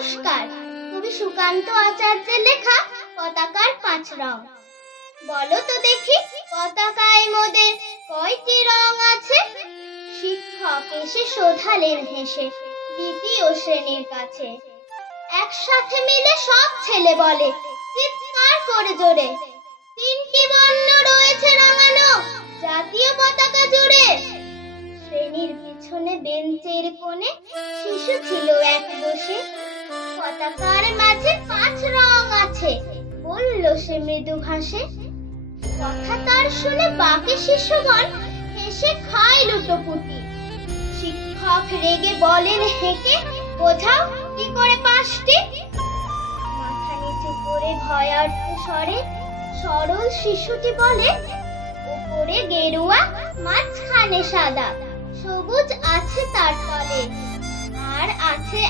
নমস্কার। কবি সুকান্ত আচার্যের লেখা পতাকার 5 রং। বলো তো দেখি, পতাকায় মোদের কয়টি রং আছে? শিক্ষক এসে শোধালেন হেসে দ্বিতীয় শ্রেণীর কাছে। একসাথে মিলে সব ছেলে বলে চিৎকার করে জোরে, 3টি বর্ণ রয়েছে রাঙানো জাতীয় পতাকা জুড়ে। শ্রেণীর পিছনে বেঞ্চের কোণে শিশু ছিল এক বসে। পতাকার মাঝে 5 রং আছে, বলল সে মৃদু ভাষে। কথা তার শুনে বাকি শিশুগণ হেসে খায় লুটোপুটি। শিক্ষক রেগে বলেন হেঁকে, বোঝাও কি করে 5টি। মাথা নিচু করে ভয়ার্থ স্বরে সরল শিশুটি বলে, উপরে গেরুয়া মাঝখানে সাদা, সবুজ আছে তার তলে, আর আছে